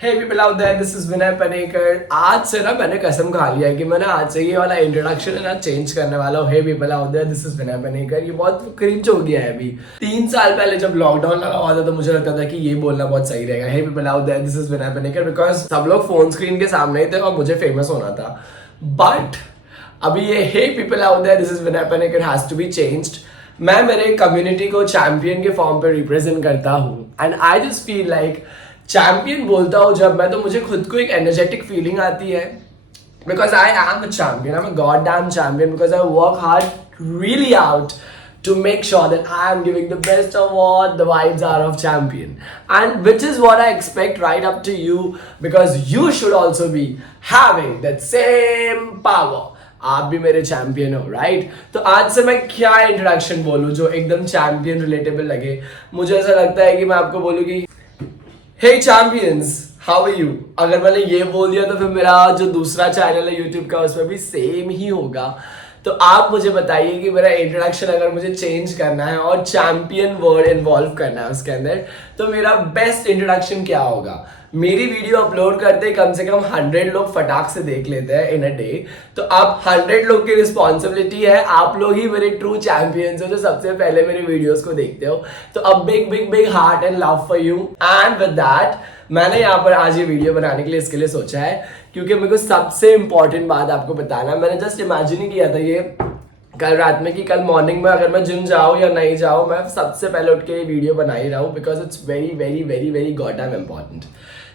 Hey people out there, this is Vinay Paneकर। आज से ना मैंने कसम खा लिया है कि मैं ना आज से ये वाला इंट्रोडक्शन है ना चेंज करने वाला हूँ। Hey people out there, this is Vinay पनेकर। ये बहुत क्रिंज हो गया है अभी। 3 साल पहले जब लॉकडाउन लगा हुआ था तो मुझे लगता था कि ये बोलना बहुत सही रहेगा, Hey people out there, this is Vinay Panekar, because सब लोग फोन स्क्रीन के सामने ही थे और मुझे फेमस होना था। बट अभी ये Hey people out there, this is Vinay Panekar has to be changed. मैं मेरे कम्युनिटी को चैंपियन के फॉर्म पे रिप्रेजेंट करता हूँ and I just feel like champion बोलता हूँ जब मैं, तो मुझे खुद को एक एनर्जेटिक फीलिंग आती है because I am a champion, I am a god damn champion because I work hard really out to make sure that I am giving the best of what the vibes are of champion, and which is what I expect right up to you, because you should also be having that same power। आप भी मेरे champion हो, right? तो आज से मैं क्या introduction बोलूं जो एकदम चैंपियन रिलेटेबल लगे। मुझे ऐसा लगता है कि मैं आपको बोलूं कि हे चैंपियंस, हाउ आर यू। अगर मैंने ये बोल दिया तो फिर मेरा जो दूसरा चैनल है यूट्यूब का उसमें भी सेम ही होगा। तो आप मुझे बताइए कि मेरा इंट्रोडक्शन अगर मुझे चेंज करना है और चैंपियन वर्ड इन्वॉल्व करना है उसके अंदर, तो मेरा बेस्ट इंट्रोडक्शन क्या होगा। मेरी वीडियो अपलोड करते कम से कम 100 लोग फटाक से देख लेते हैं इन अ डे। तो अब 100 लोग की रिस्पॉन्सिबिलिटी है, आप लोग ही मेरे ट्रू चैंपियंस हो जो सबसे पहले मेरे वीडियोस को देखते हो। तो अब big big big heart and love for you. And with that मैंने यहाँ पर आज ये वीडियो बनाने के लिए इसके लिए सोचा है क्योंकि मेरे को सबसे इंपॉर्टेंट बात आपको बताना है। मैंने जस्ट इमेजिन ही किया था ये कल रात में कि कल मॉर्निंग में अगर मैं जिम जाऊँ या नहीं जाऊँ, मैं सबसे पहले उठ के ये वीडियो बना ही रहा हूँ because it's very very very very goddamn important.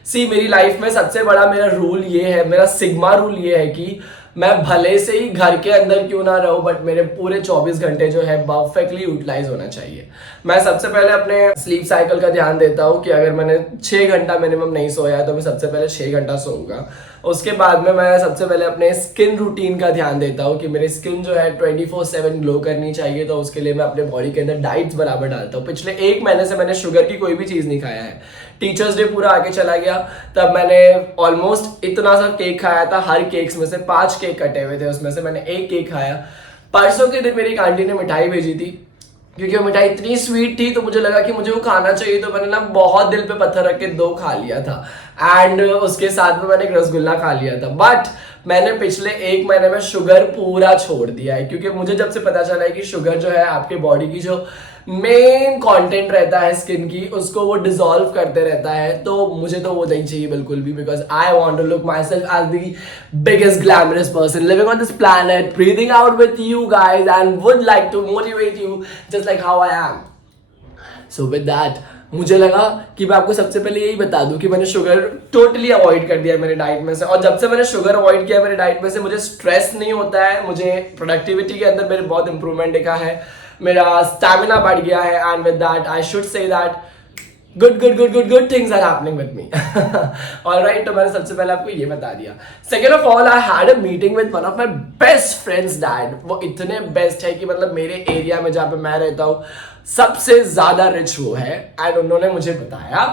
See, मेरी लाइफ में सबसे बड़ा मेरा रूल ये है, मेरा सिग्मा रूल ये है कि मैं भले से ही घर के अंदर क्यों ना रहूं बट मेरे पूरे 24 घंटे जो है परफेक्टली यूटिलाइज होना चाहिए। मैं सबसे पहले अपने स्लीप साइकिल का ध्यान देता हूं कि अगर मैंने 6 घंटा मिनिमम नहीं सोया है तो मैं सबसे पहले 6 घंटा सोऊंगा। उसके बाद में मैं सबसे पहले अपने स्किन रूटीन का ध्यान देता हूँ कि मेरी स्किन जो है 24/7 ग्लो करनी चाहिए। तो उसके लिए मैं अपने बॉडी के अंदर डाइट्स बराबर डालता हूँ। पिछले 1 महीने से मैंने शुगर की कोई भी चीज़ नहीं खाया है। टीचर्स डे पूरा आगे चला गया, तब मैंने ऑलमोस्ट इतना सा केक खाया था। हर केक्स में से 5 केक कटे हुए थे, उसमें से मैंने 1 केक खाया। परसों के दिन मेरी आंटी ने मिठाई भेजी थी, क्योंकि वो मिठाई इतनी स्वीट थी तो मुझे लगा कि मुझे वो खाना चाहिए। तो मैंने ना बहुत दिल पे पत्थर रख के 2 खा लिया था एंड उसके साथ में मैंने एक रसगुल्ला खा लिया था। बट मैंने पिछले 1 महीने में शुगर पूरा छोड़ दिया है क्योंकि मुझे जब से पता चला है कि शुगर जो है आपके बॉडी की जो मेन कंटेंट रहता है स्किन की, उसको वो डिसॉल्व करते रहता है। तो मुझे तो वो नहीं चाहिए बिल्कुल भी, because I want to look my self as the biggest glamorous person living on this planet, breathing out with you guys and would like to motivate you just like how I am. So with that मुझे लगा कि मैं आपको सबसे पहले यही बता दूं कि मैंने शुगर टोटली अवॉइड कर दिया मेरे डाइट में से। और जब से मैंने शुगर अवॉइड किया मेरे डाइट में से, मुझे स्ट्रेस नहीं होता है, मुझे प्रोडक्टिविटी के अंदर मेरे बहुत इंप्रूवमेंट दिखा है, मेरा स्टैमिना बढ़ गया है। And with that I should say that good things are happening with me। Alright, तो मैंने सबसे पहले आपको ये बता दिया। Second of all, I had a meeting with one of my best friends dad। वो इतने बेस्ट है कि मतलब मेरे एरिया में जहाँ पे मैं रहता हूँ सबसे ज्यादा रिच वो है। एंड उन्होंने मुझे बताया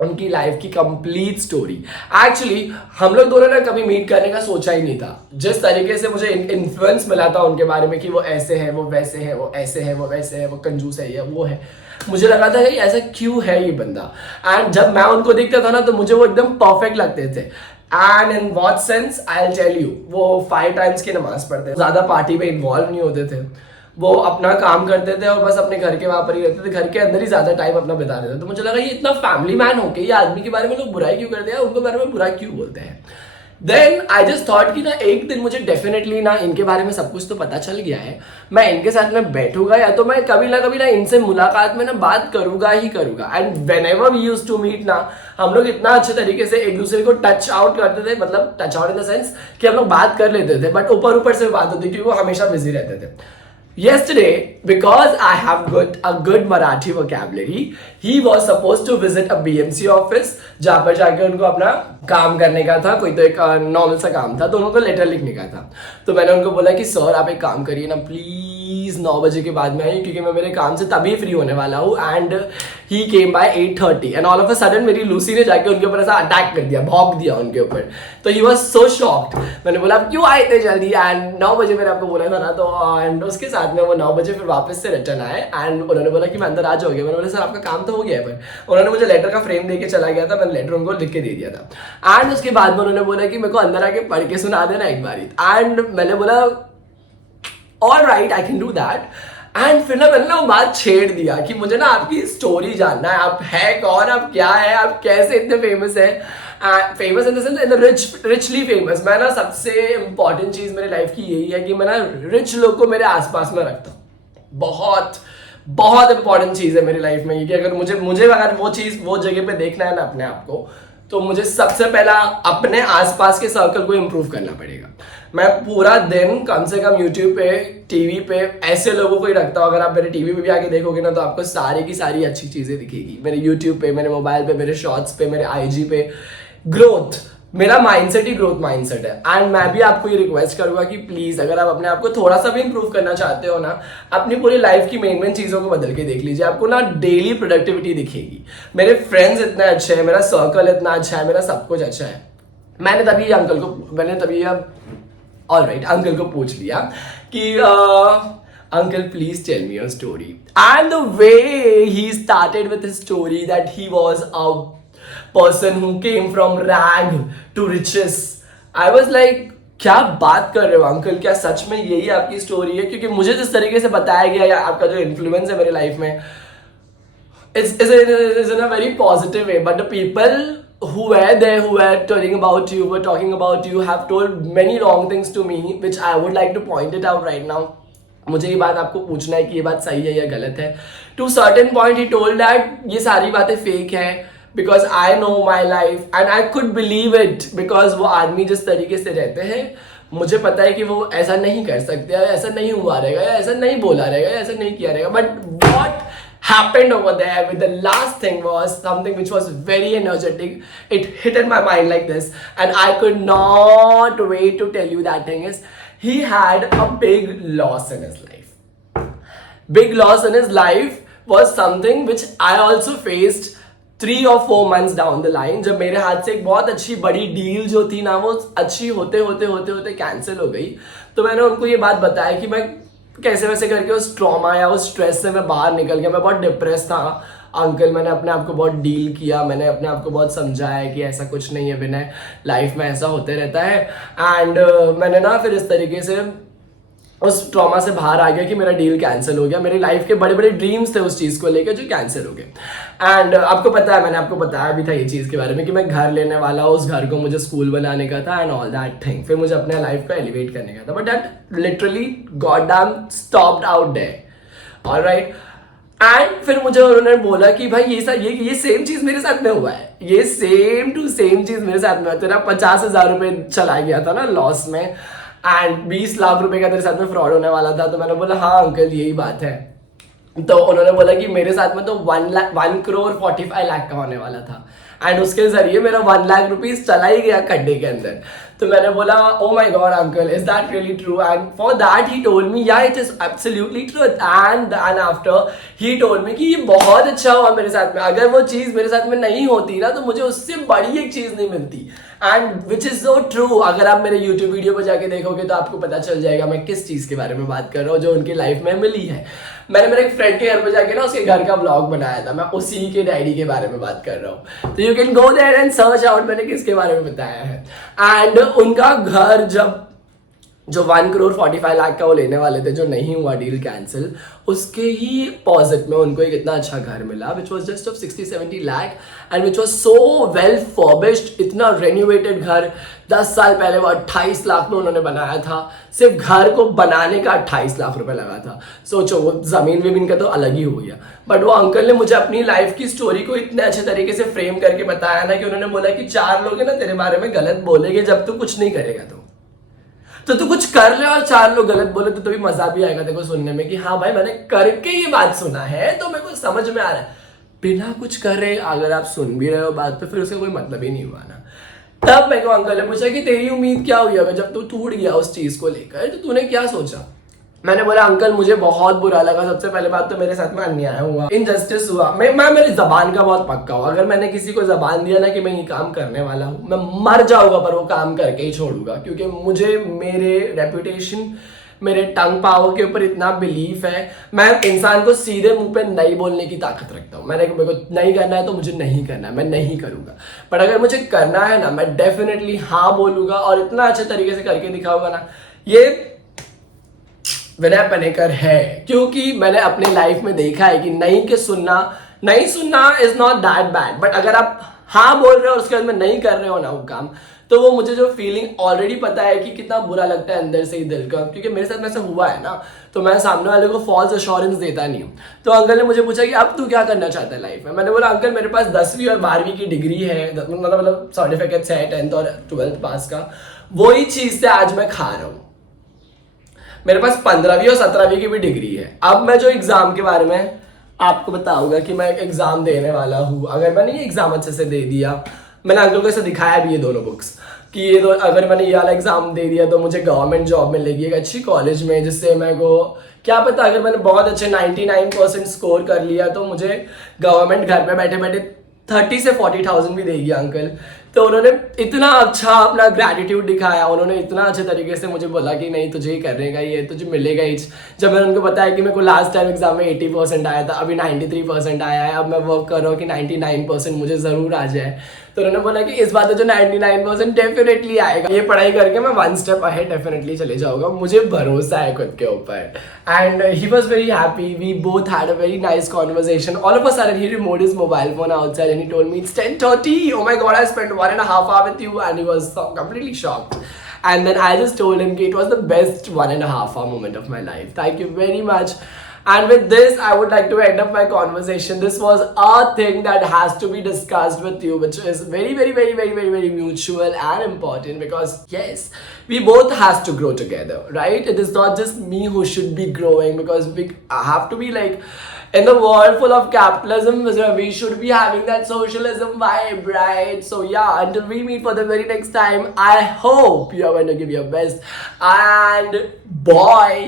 उनकी लाइफ की कंप्लीट स्टोरी। एक्चुअली हम लोग दोनों ने कभी मीट करने का सोचा ही नहीं था। जिस तरीके से मुझे इन्फ्लुएंस मिला था उनके बारे में कि वो ऐसे हैं, वो वैसे हैं, वो ऐसे हैं, वो वैसे हैं, वो कंजूस है, या वो है, मुझे लगा था कि ऐसा क्यों है ये बंदा। एंड जब मैं उनको देखता था ना तो मुझे वो एकदम परफेक्ट लगते थे। And in what sense I will tell you, वो 5 टाइम्स की नमाज पढ़ते थे, ज्यादा पार्टी में इन्वॉल्व नहीं होते थे, वो अपना काम करते थे और बस अपने घर के वहां पर ही रहते थे, घर के अंदर ही ज्यादा टाइम अपना बिता देते थे। तो मुझे लगा ये इतना फैमिली मैन होके ये आदमी के बारे में लोग बुराई क्यों करते हैं, उनके बारे में बुरा क्यों बोलते हैं। देन आई जस्ट थॉट कि ना एक दिन मुझे डेफिनेटली ना इनके बारे में सब कुछ तो पता चल गया है, मैं इनके साथ में बैठूंगा या तो मैं कभी ना इनसे मुलाकात में ना बात करूंगा ही करूंगा। And whenever we used to meet ना, हम लोग इतना अच्छे तरीके से एक दूसरे को टच आउट करते थे, मतलब touch out in the sense कि हम लोग बात कर लेते थे, बट ऊपर से बात होती क्योंकि वो हमेशा बिजी रहते थे। Yesterday, because I have got a good Marathi vocabulary, he was supposed to visit a BMC office, जहाँ पर जाके उनको अपना काम करने का था, कोई तो एक नॉर्मल सा काम था, तो उनको लेटर लिखने का था। तो मैंने उनको बोला कि सर आप एक काम करिए ना प्लीज, प्लीज 9 बजे के बाद में आइए, क्योंकि मैं मेरे काम से तभी फ्री होने वाला हूँ। And he came by 8:30 and all of a sudden मेरी लूसी ने जाके उनके ऊपर ऐसा अटैक कर दिया, भौंक दिया उनके ऊपर। तो ही वॉज सो शॉक्ड। मैंने बोला आप क्यों आए इतने जल्दी, एंड 9 बजे मैंने आपको बोला था ना। तो एंड उसके साथ में वो 9 बजे फिर वापस से रिटर्न आए एंड उन्होंने बोला कि मैं अंदर आ जाओगे। मैंने बोला सर आपका काम तो हो गया है। पर उन्होंने मुझे लेटर का फ्रेम दे के चला गया था, मैंने लेटर उनको लिख के दे दिया था। एंड उसके बाद में उन्होंने बोला कि मेरे को अंदर आके पढ़ के सुना देना एक बारी। एंड मैंने बोला all right I can do that. And फिर ना मैंने ना वो बात छेड़ दिया कि मुझे ना आपकी स्टोरी जानना है, आप है कौन, आप क्या है, आप कैसे इतने फेमस है। Famous in the sense in richly famous. मैं ना सबसे इंपॉर्टेंट चीज मेरी लाइफ की यही है कि मैं ना रिच लोग को मेरे आसपास में रखता हूँ। बहुत बहुत इंपॉर्टेंट चीज है मेरी लाइफ में कि अगर मुझे अगर वो चीज वो जगह पे देखना है ना अपने आप को, तो मुझे सबसे पहला अपने आसपास के सर्कल को इम्प्रूव करना पड़ेगा। मैं पूरा दिन कम से कम यूट्यूब पे, टीवी पे ऐसे लोगों को ही रखता हूँ। अगर आप मेरे टीवी पे भी आके देखोगे ना तो आपको सारी की सारी अच्छी चीजें दिखेगी। मेरे यूट्यूब पे, मेरे मोबाइल पे, मेरे शॉर्ट्स पे, मेरे आईजी पे। ग्रोथ, मेरा माइंडसेट ही ग्रोथ माइंडसेट है। एंड मैं भी आपको ये रिक्वेस्ट करूंगा कि प्लीज अगर आप अपने आप को थोड़ा सा भी इंप्रूव करना चाहते हो ना, अपनी पूरी लाइफ की मेन चीजों को बदल के देख लीजिए, आपको ना डेली प्रोडक्टिविटी दिखेगी। मेरे फ्रेंड्स इतने अच्छे हैं, मेरा सर्कल इतना अच्छा है, मेरा सब कुछ अच्छा है। मैंने तभी अंकल को पूछ लिया कि uncle please tell me your story. And the way he started with his story that he was a person who came from rag to riches. I was like, क्या बात कर रहे हो अंकल, क्या सच में यही आपकी स्टोरी है? क्योंकि मुझे जिस तरीके से बताया गया या आपका जो इन्फ्लुएंस है मेरी लाइफ में is in a very positive way, but the people who were there, who were telling about you, were talking about you, have told many wrong things to me, which I would like to point it out right now. मुझे ये बात आपको पूछना है कि ये बात सही है या गलत है। To certain point he told that ये सारी बातें फेक है, because I know my life and I could believe it, because वो आदमी जिस तरीके से रहते हैं मुझे पता है कि वो ऐसा नहीं कर सकते, ऐसा नहीं हुआ रहेगा, या ऐसा नहीं बोला रहेगा, या ऐसा नहीं किया रहेगा। But what happened over there with the last thing was something which was very energetic. It hit in my mind like this and I could not wait to tell you that thing is he had a big loss in his life. Big loss in his life was something which I also faced 3 or 4 months down the line, जब मेरे हाथ से एक बहुत अच्छी बड़ी deal जो थी ना वो अच्छी होते कैंसिल हो गई। तो मैंने उनको ये बात बताया कि मैं कैसे वैसे करके उस ट्रॉमा या उस स्ट्रेस से मैं बाहर निकल गया। मैं बहुत डिप्रेस था अंकल, मैंने अपने आप को बहुत डील किया, मैंने अपने आप को बहुत समझाया कि ऐसा कुछ नहीं है विनय, लाइफ में ऐसा होते रहता है। एंड मैंने ना फिर इस तरीके से उस ट्रॉमा से बाहर आ गया कि मेरा डील कैंसिल हो गया। मेरी लाइफ के बड़े बड़े ड्रीम्स थे उस चीज़ को लेकर जो कैंसिल हो गए। एंड आपको पता है, मैंने आपको बताया भी था ये चीज़ के बारे में कि मैं घर लेने वाला, उस घर को मुझे स्कूल बनाने का था एंड ऑल दैट थिंग। फिर मुझे अपने लाइफ को एलिवेट करने का था, but that literally goddamn stopped out there. Alright. And फिर मुझे उन्होंने बोला कि भाई ये सेम चीज़ मेरे साथ में हुआ है, ये सेम टू सेम चीज़ मेरे साथ में हुआ है। तेरा 50,000 रुपये चला गया था ना लॉस में, एंड 20 लाख रुपए का तेरे साथ में फ्रॉड होने वाला था। तो मैंने बोला हाँ अंकल यही बात है। तो उन्होंने बोला कि मेरे साथ में तो 1 करोड़ 45 लाख का होने वाला था एंड उसके जरिए मेरा 1 लाख रुपीज चला ही गया खड्डे के अंदर। तो मैंने बोला oh my God uncle, is that really true? And for that he told me yeah it is absolutely true. And after he told me कि ये बहुत अच्छा हुआ मेरे साथ में, अगर वो चीज मेरे साथ में नहीं होती ना तो मुझे उससे बड़ी एक चीज नहीं मिलती। And which is so true. अगर आप मेरे यूट्यूब वीडियो पर जाके देखोगे तो आपको पता चल जाएगा मैं किस चीज के बारे में बात कर रहा हूँ जो उनकी लाइफ में मिली है। मैंने मेरे एक फ्रेंड के घर पे जाके ना उसके घर का ब्लॉग बनाया था, मैं उसी के डैडी के बारे में बात कर रहा हूँ। तो you can go there and search out मैंने किसके बारे में बताया है। एंड उनका घर जो 1 करोड़ 45 लाख का वो लेने वाले थे, जो नहीं हुआ डील कैंसिल, उसके ही पॉजिट में उनको एक इतना अच्छा घर मिला which was just of 60-70 lakh and which was so well furbished. इतना रेन्यूवेटेड घर 10 साल पहले वो 28 लाख में उन्होंने बनाया था। सिर्फ घर को बनाने का 28 लाख रुपए लगा था। सोचो, वो जमीन वमीन का तो अलग ही हो गया। बट वो अंकल ने मुझे अपनी लाइफ की स्टोरी को इतने अच्छे तरीके से फ्रेम करके बताया ना कि उन्होंने बोला कि 4 लोग है ना तेरे बारे में गलत बोलेंगे जब तू कुछ नहीं करेगा तो तू कुछ कर ले, और 4 लोग गलत बोले तो भी मजा भी आएगा देखो सुनने में कि हाँ भाई मैंने करके ये बात सुना है तो मेरे को समझ में आ रहा है। बिना कुछ करे अगर आप सुन भी रहे हो बात पे फिर उसका कोई मतलब ही नहीं हुआ ना। तब मेरे को अंकल ने पूछा कि तेरी उम्मीद क्या हुई अगर जब तू टूट गया उस चीज को लेकर, तो तूने क्या सोचा? मैंने बोला अंकल मुझे बहुत बुरा लगा, सबसे पहले बात तो मेरे साथ में अन्याय हुआ, इनजस्टिस हुआ। मैं मेरी जबान का बहुत पक्का हूँ, अगर मैंने किसी को जबान दिया ना कि मैं ये काम करने वाला हूँ, मैं मर जाऊंगा पर वो काम करके ही छोड़ूंगा, क्योंकि मुझे मेरे रेपुटेशन, मेरे टंग पावर के ऊपर इतना बिलीफ है। मैं इंसान को सीधे मुंह पे नहीं बोलने की ताकत रखता हूँ। मेरे को नहीं करना है तो मुझे नहीं करना है, मैं नहीं करूंगा। पर अगर मुझे करना है ना, मैं डेफिनेटली हाँ बोलूंगा और इतना अच्छे तरीके से करके दिखाऊंगा ना। ये विनय पनेकर है, क्योंकि मैंने अपनी लाइफ में देखा है कि नहीं सुनना is not that bad, but अगर आप हाँ बोल रहे हो और उसके बाद में नहीं कर रहे हो ना वो काम, तो वो मुझे जो फीलिंग ऑलरेडी पता है कि कितना बुरा लगता है अंदर से ही दिल का, क्योंकि मेरे साथ में ऐसा हुआ है ना, तो मैं सामने वाले को फॉल्स अश्योरेंस देता नहीं हूँ। तो अंकल ने मुझे पूछा कि अब तू क्या करना चाहता है लाइफ में। मैंने बोला अंकल मेरे पास 10वीं और 12वीं की डिग्री है, मतलब सर्टिफिकेट्स है 10th और 12th पास का, वही चीज से आज मैं खा रहा हूँ। मेरे पास 15वीं और 17वीं की भी डिग्री है। अब मैं जो एग्जाम के बारे में आपको बताऊंगा कि मैं एक एग्जाम देने वाला हूँ, अगर मैंने ये एग्जाम अच्छे से दे दिया, मैंने अंकल को ऐसे दिखाया भी ये दोनों बुक्स कि ये दो, अगर मैंने ये वाला एग्जाम दे दिया तो मुझे गवर्नमेंट जॉब मिलेगी एक अच्छी कॉलेज में, जिससे मेरे को क्या पता अगर मैंने बहुत अच्छे 99% स्कोर कर लिया तो मुझे गवर्नमेंट घर पे बैठे बैठे 30 से 40,000 भी देगी अंकल। तो उन्होंने इतना अच्छा अपना ग्रैटिट्यूड दिखाया, उन्होंने इतना अच्छे तरीके से मुझे बोला कि नहीं तुझे ही करेगा, ये तुझे मिलेगा ही। जब मैंने उनको बताया कि मेरे को लास्ट टाइम एग्जाम में 80% आया था, अभी 93% आया है, अब मैं वर्क कर रहा हूँ कि 99% मुझे ज़रूर आ जाए, तो उन्होंने बोला कि इस बात में जो 99% डेफिनेटली आएगा, ये पढ़ाई करके मैं 1 स्टेप अहेड डेफिनेटली चले जाऊंगा, मुझे भरोसा है खुद के ऊपर। And he was very happy, we both had a very nice conversation. All of a sudden he removed his mobile phone outside and he told me it's 10:30, oh my god, I spent 1.5 hours with you, and he was so completely shocked. And then I just told him it was the best 1.5 hour moment of my life. Thank you very much. And with this, I would like to end up my conversation. This was a thing that has to be discussed with you, which is very mutual and important, because yes, we both has to grow together, right? It is not just me who should be growing, because we have to be like, in the world full of capitalism, we should be having that socialism vibe, right? So yeah, until we meet for the very next time, I hope you are going to give your best, and bye.